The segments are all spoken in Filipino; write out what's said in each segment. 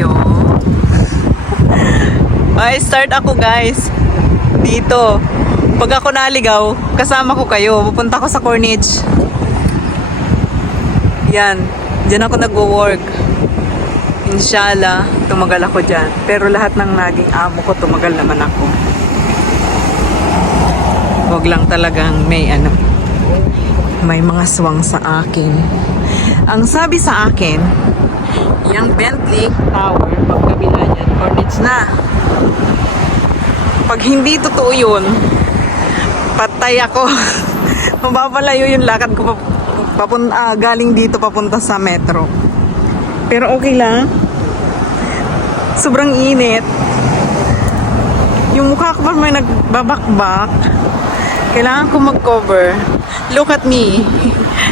tayo. Ay, start ako guys. Dito. Pag ako naligaw, kasama ko kayo. Pupunta ko sa Corniche. Yan. Diyan ako nagwo-work. Inshallah, tumagal ako dyan. Pero lahat ng naging amo ko, tumagal naman ako. Huwag lang talagang may mga swang sa akin. Ang sabi sa akin, yung Bentley Tower, pagkabila niyan, Corniche na. Pag hindi totoo yun, patay ako. Mababalayo yung lakad ko galing dito papunta sa metro. Pero okay lang. Sobrang init. Yung mukha ko pa may nagbabakbak. Kailangan ko mag-cover. Look at me.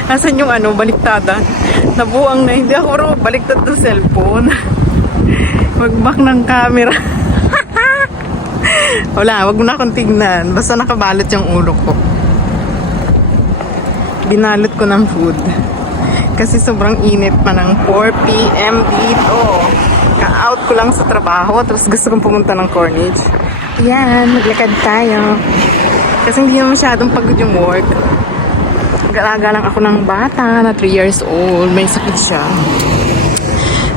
Nasaan yung baliktada? Nabuang na. Hindi ako baliktad ng cellphone. Mag-back ng camera. Wala, wag mo na akong tignan. Basta nakabalot yung ulo ko. Binalot ko ng food. Kasi sobrang init pa ng 4 PM dito. Ka-out ko lang sa trabaho. Tapos gusto kong pumunta ng Corniche. Yan, maglakad tayo. Kasi hindi na masyadong pagod yung work. Nag-alaga lang ako ng bata na 3 years old. May sakit siya.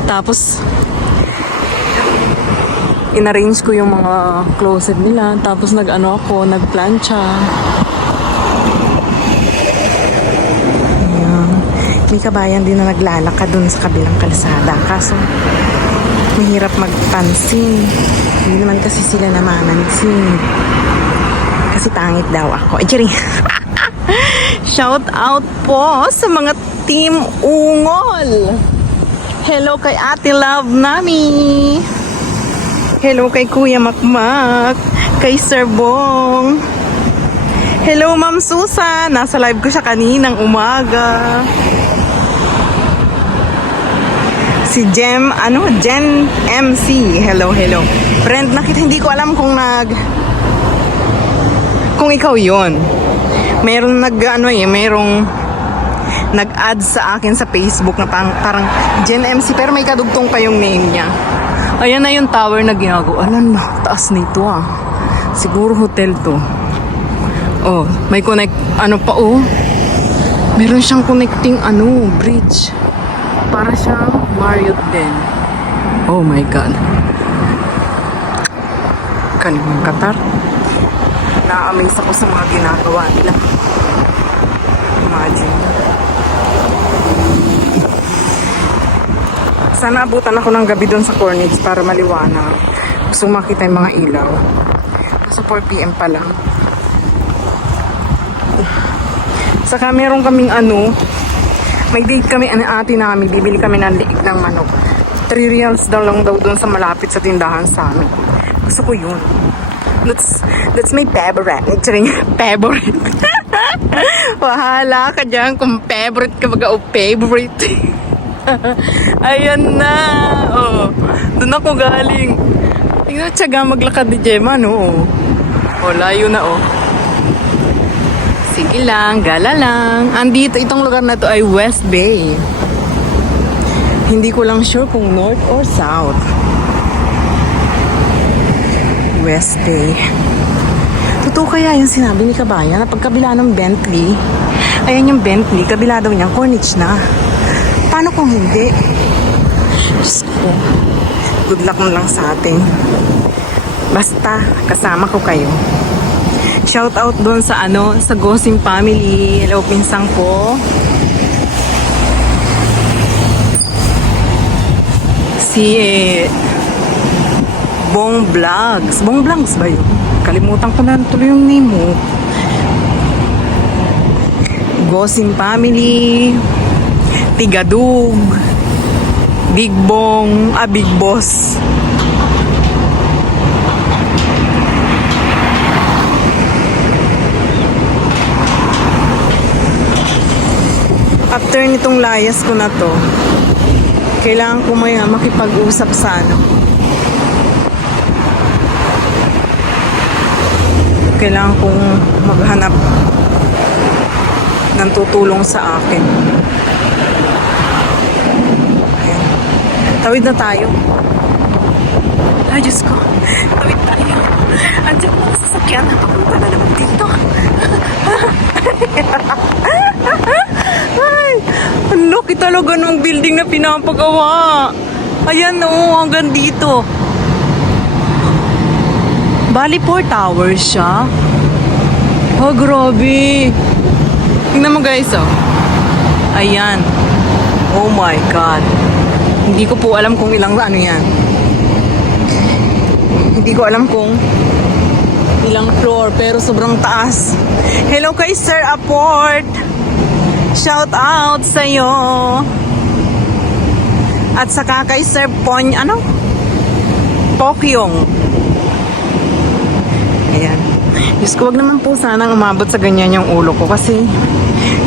Tapos, in-arrange ko yung mga closet nila. Tapos nagplancha. Ayan. May kabayan din na naglalakad dun sa kabilang kalsada. Kaso, mahirap magpansin. Hindi naman kasi sila namanansin. Kasi tangit daw ako. Ay, charing. Shout out po sa mga Team Ungol. Hello kay Ate Love Nami. Hello kay Kuya Makmak. Kay Sir Bong. Hello Ma'am Susan. Nasa live ko siya kaninang umaga. Si Jen MC. Hello. Friend, hindi ko alam kung ikaw yon. Merong nag-add sa akin sa Facebook na parang Jen MC, pero may kadugtong pa yung name niya. Ayan na yung tower na ginagawa. Alam na, taas nito ah. Siguro hotel to. Oh, may meron siyang connecting bridge. Para siyang Marriott din. Oh my God. Kalimang Qatar. Na-amaze ako sa mga ginagawa nila. Imagine. Sana abutan ako ng gabi doon sa Corniche para maliwanag. Gusto makita yung mga ilaw. Nasa 4 PM pa lang. Saka meron kaming may date kami ate namin. Bibili kami ng liig ng manok. 3 reals lang daw doon sa malapit sa tindahan sa amin. Gusto ko yun. That's my favorite. Favorite. Wahala ka dyan kung favorite ka baga o favorite. Ayan na. Oh, doon ako galing. Tingnan, tiyaga maglakad ni Gemma, no? Oh, layo na, oh. Sige lang, gala lang. Andito, itong lugar na to ay West Bay. Hindi ko lang sure kung north or south. West Bay. Totoo kaya yung sinabi ni Kabayan na pagkabila ng Bentley, ayan yung Bentley, kabila daw niyang Corniche na. Paano kung hindi? Diyos ko. Good luck mo lang sa atin. Basta, kasama ko kayo. Shout out doon sa sa Gosim family. Hello, pinsang ko. Si Bong Vlogs. Bong Vlogs ba yun? Kalimutan ko na tuloy yung name mo. Gosim family. Tigadug. Big Bong. Big Boss. After nitong layas ko na to, kailangan ko makipag-usap sa kailangan kong maghanap ng tutulong sa akin. Ayan. Tawid na tayo. Ay, Diyos ko. Tawid tayo. Andiyan mo sa sasakyan. Papunta na naman dito. Ay, ang laki talaga ng building na pinapagawa. Ayan, no, hanggang dito. Bali 4 towers siya. Oh, grabe. Tingnan mo guys, oh. Ayan. Oh my God. Hindi ko po alam kung ilang ano yan. Hindi ko alam kung ilang floor, pero sobrang taas. Hello kay Sir Aport. Shout out sa'yo. At saka kay Sir Pokyong. Ayan. Diyos ko, wag naman po sanang umabot sa ganyan yung ulo ko kasi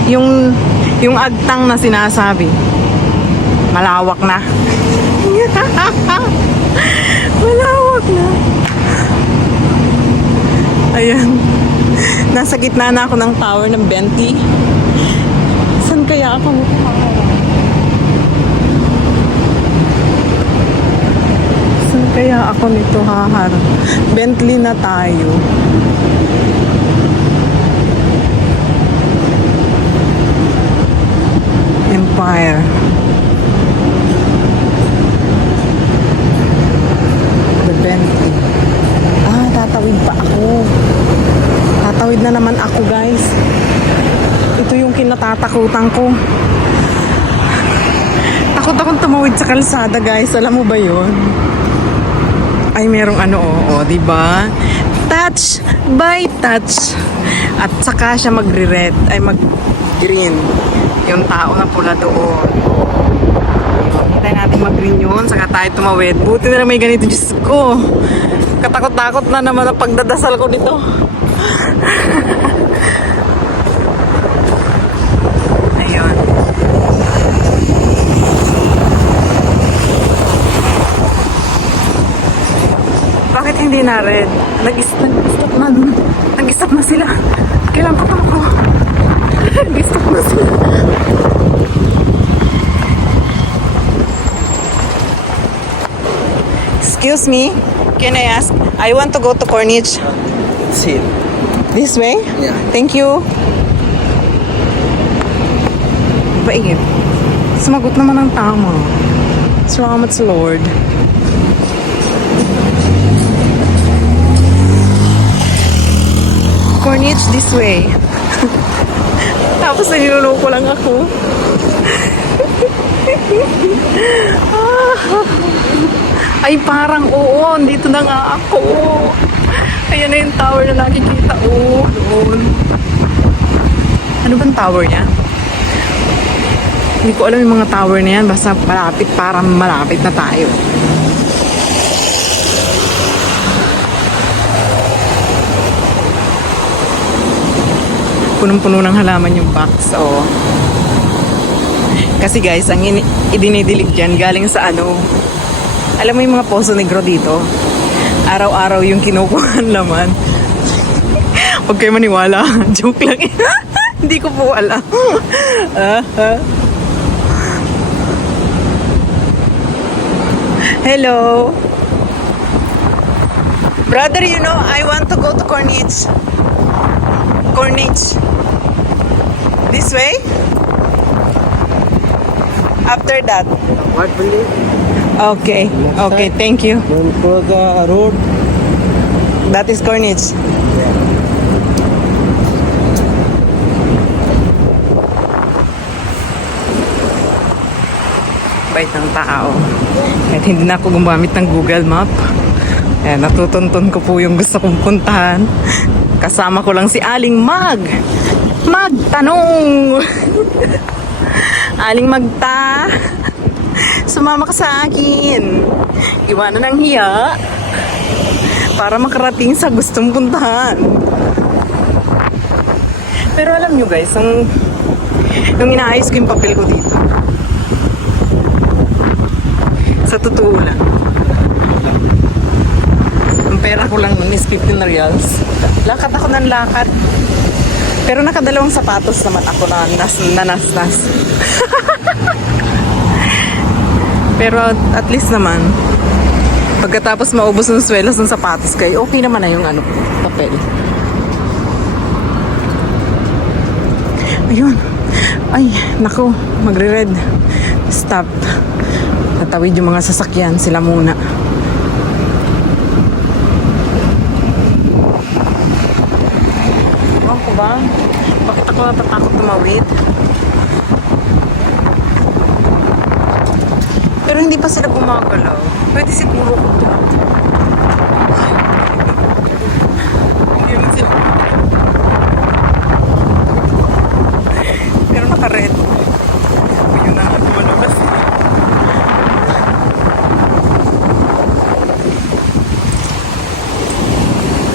yung agtang na sinasabi, malawak na. Malawak na. Ayan. Nasa gitna na ako ng tower ng Bentley. Saan kaya ako makaharap? Saan kaya ako nito haharap? Bentley na tayo. Empire. The Bentley. Ah, tatawid pa ako. Tatawid na naman ako, guys. Ito yung kinatatakutan ko. Takot akong tumawid sa kalsada, guys. Alam mo ba yun? Ay, merong diba? Touch by touch. At saka siya magre-red, ay mag-green. Yung tao na pula doon. Hintayin natin mag-green yun, saka tayo tumawid. Buti na lang may ganito, Diyos ko. Katakot-takot na naman ang pagdadasal ko dito. Ayun. Bakit hindi na red? Nag-stop na sila. Kailan pa ako? Nag-stop na sila. Excuse me, can I ask? I want to go to Corniche. Let's see. This way? Yeah. Thank you. Baigit. Sumagot naman ng tama. Salamat sa Lord. Corniche, this way. Tapos niloloko lang ako. Ay, parang oo, dito na nga ako. Ayan na yung tower na nakikita. Oo, doon. Ano bang tower niya? Hindi ko alam yung mga tower na yan. Basta malapit, parang malapit na tayo. Punong-puno ng halaman yung box. Oh. Kasi guys, ang idinidilig dyan galing sa alam mo yung mga Poso Negro dito? Araw-araw yung kinukuhan laman. Huwag kayo maniwala. Joke lang. Hindi ko po alam. Hello. Brother, you know, I want to go to Corniche. Corniche. This way? After that. What building? Okay. Okay, thank you. Then for the road. That is Corniche. Bait ng tao. Kahit hindi na ako gumamit ng Google Map. Ayan, natutuntun ko po yung gusto kong puntahan. Kasama ko lang si Aling Magtanong! Aling Magta! Sumama ka sa akin. Iwanan ng hiya para makarating sa gustong puntahan. Pero alam nyo guys, yung inaayos ko yung papel ko dito. Sa totoo lang. Ang pera ko lang nun is 15 reals. Lakad ako ng lakad. Pero nakadalawang sapatos naman ako na nanasnas. Pero at least naman, Pagkatapos maubos ng swelas ng sapatos kayo, okay naman na yung ano, papel. Ayun. Ay, naku, magre-red. Stop. Natawid yung mga sasakyan, sila muna. Ewan ko ba? Bakit ako natatakot tumawid? Pero hindi pa sila gumagalaw. Pwede siguro ko ito. Hindi naman sila. Pero naka-red. Ayun na, lumalabas.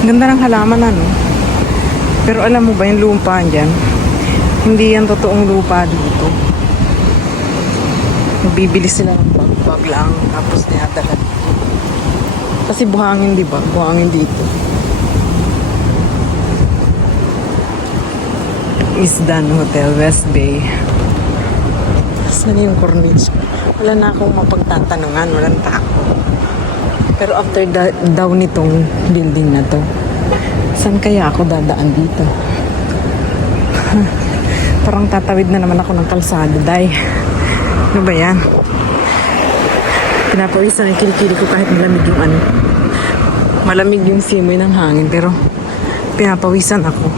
Ganda ng halaman ano. Pero alam mo ba yung lupa dyan? Hindi yan totoong lupa dito. Bibili sila ng bag lang tapos dinadala dito. Kasi buhangin, di ba? Buhangin dito. Isdan Hotel, West Bay. Saan yung Corniche? Wala na akong mapagtatanungan. Walang tao. Pero after daw nitong building na to, saan kaya ako dadaan dito? Parang tatawid na naman ako ng kalsada, day. Ano ba yan? Pinapawisan ang kilikili ko kahit malamig yung ano. Malamig yung simoy ng hangin, pero pinapawisan ako.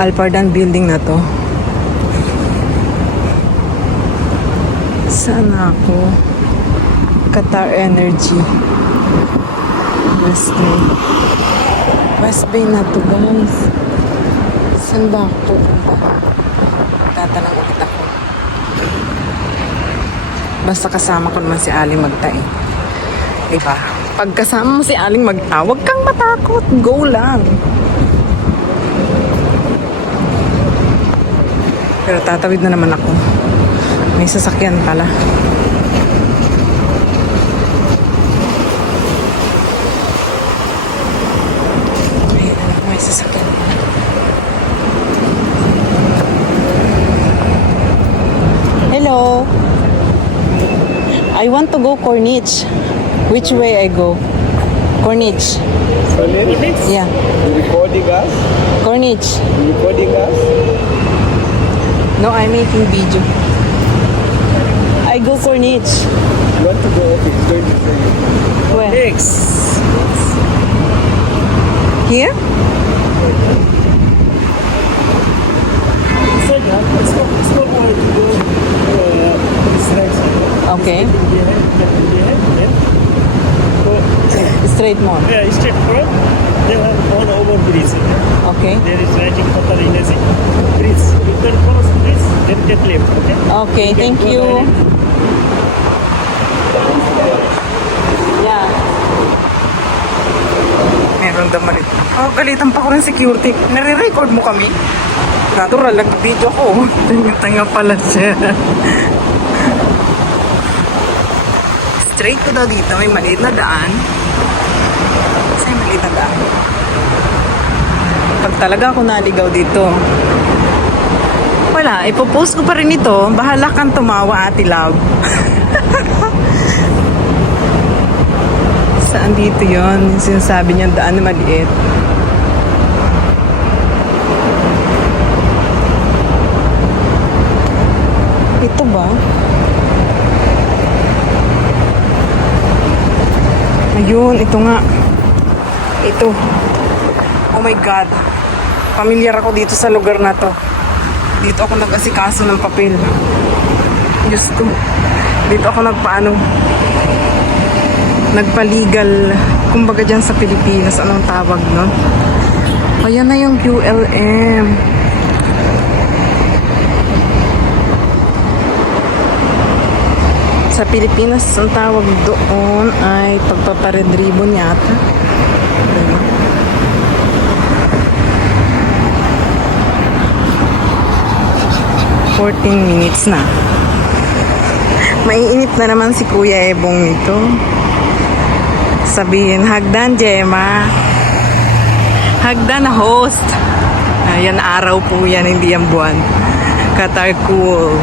Alpardan building na to. Saan ako? Qatar Energy. West Bay. West Bay na to, guys. Saan ba ako pupunta? Tatanong ulit ako. Basta kasama ko naman si Aling Magta eh. Diba? Pag kasama mo si Aling Magta, huwag kang matakot. Go lang. Pero tatawid na naman ako. May sasakyan pala. May sasakyan pala. Hello. I want to go Corniche. Which way I go? Corniche. Corniche? Yeah. You recording us? Corniche. You recording us? No, I'm making video. I go Corniche. You want to go office? Going to say. Where? Next. Here? It's not going to go this next one. Okay. Straight more. Yeah, straight front. They have one overbridge. Okay. There is writing Qatar Energy bridge. You can cross the bridge, then take left. Okay. Okay, thank you. Yeah. Meron daw malit. Oh, galitan pa ko ng security. Nare-record mo kami. Natural lang video ko. Tanga pala siya. Straight ko daw dito. May maliit na daan. Kasi maliit na daan. Pag talaga ako naligaw dito, wala. Ipopost ko pa rin ito. Bahala kang tumawa, Ate Love. Saan dito yon? Sinasabi niya daan na maliit. Ito ba? Ayun, ito nga. Ito. Oh my God. Pamilyar ako dito sa lugar na to. Dito ako nag-asikaso ng papel. Diyos ko. Dito ako nagpaligal. Kumbaga dyan sa Pilipinas, anong tawag nun? Ayan na yung QLM. Sa Pilipinas, ang tawag doon ay pagpapared ribbon yata. Diba? Minutes na. Maiinip na naman si Kuya Ebong nito. Sabihin, hagdan, Gemma. Hagdan na host. Ayan, araw po yan, hindi yan buwan. Qatar cool.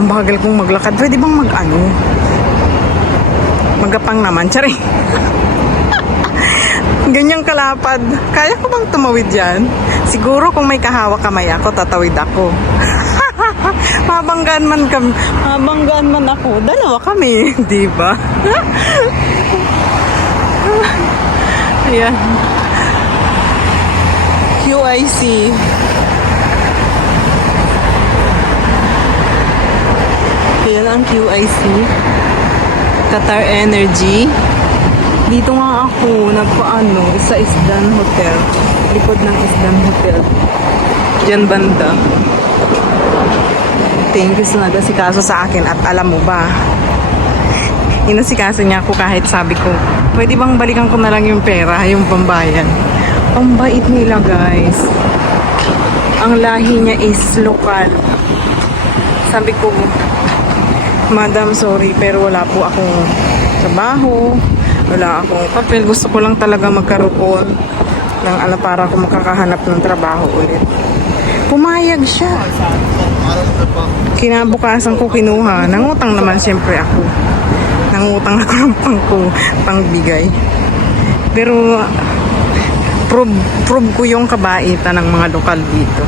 Ang bagal kong maglakad. Pwede bang magapang naman. Tsari. Ganyang kalapad. Kaya ko bang tumawid yan? Siguro kung may kahawak kamay ako, tatawid ako. Mabanggaan man ako. Dalawa kami, di ba? Ayan. QIC. Ayan ang QIC. Qatar Energy. Dito nga ako, sa Isdan Hotel. Likod ng Isdan Hotel. Diyan banda. Thank you sa nagasikaso sa akin. At alam mo ba, inasikaso niya ako kahit sabi ko, pwede bang balikan ko na lang yung pera, yung pambayan. Ang bait nila, guys. Ang lahi niya is lokal. Sabi ko, Madam, sorry, pero wala po akong trabaho. Wala akong papel. Gusto ko lang talaga magkaroon ng para ako makakahanap ng trabaho ulit. Pumayag siya. Kinabukasan ko kinuha. Nangutang naman siyempre ako. Nangutang ako ng pangbigay. Pero prove ko yung kabaitan ng mga lokal dito.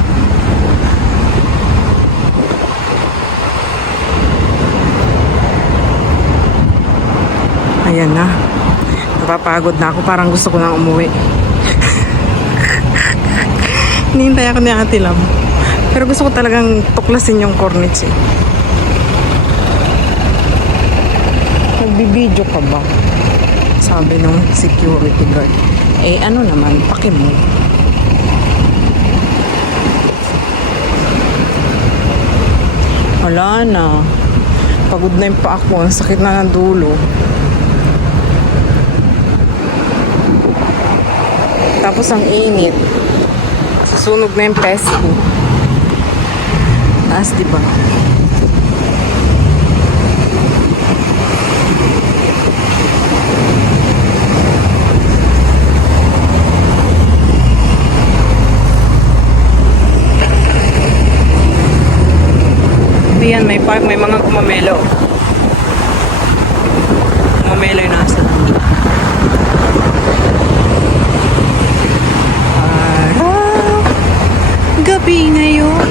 Ayan na. Napapagod na ako. Parang gusto ko nang umuwi. Hinihintay ako ni Ate Lam. Pero gusto ko talagang tuklasin yung corniche. Nagbibideo ka ba? Sabi ng security guard. Eh ano naman, paki mo. Wala na. Pagod na yung pa ako. Ang sakit na ng dulo. Tapos ang init. Sunog na yung pesto. Taas, diba? Diyan, may park, may mga kumamelo. Kumamelo yung nasa. Gabi ngayon,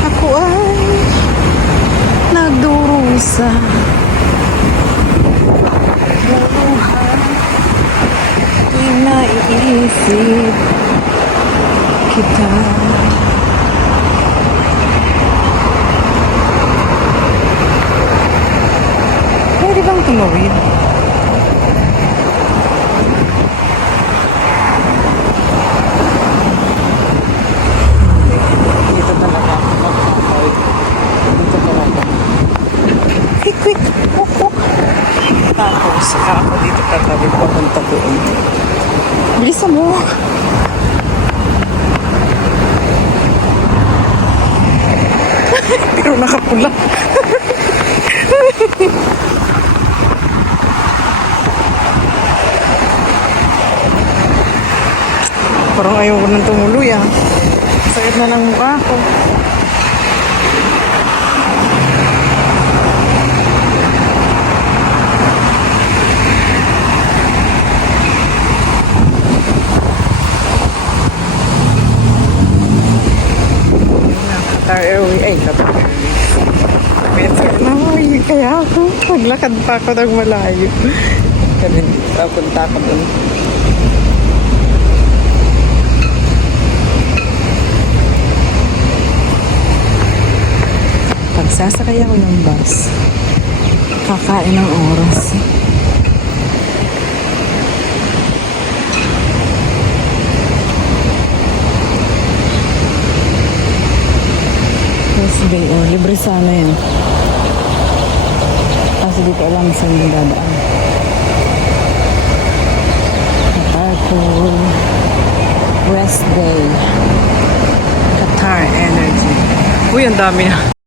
ako ay nagdurusa. Buhay, di naiisip kita. Pwede bang tumawid? Quick! Tapos, saka ako dito tatawid papunta doon. Bilisan mo! Pero nakapula. Parang ayaw ko nang tumuloy ah. Sakit na ng mukha ko. Qatar Airways. Ay, Qatar Airways. Metro na. Ay, kaya ako. Maglakad pa ako ng malayo. Kaya papunta ako dun. Pagsasakay ako ng bus, kakain ng oras. Day, oh, libre sana yan. Kasi di ko alam saan yung dadaan. Qatar West Day. Qatar Energy. Uy, ang dami na.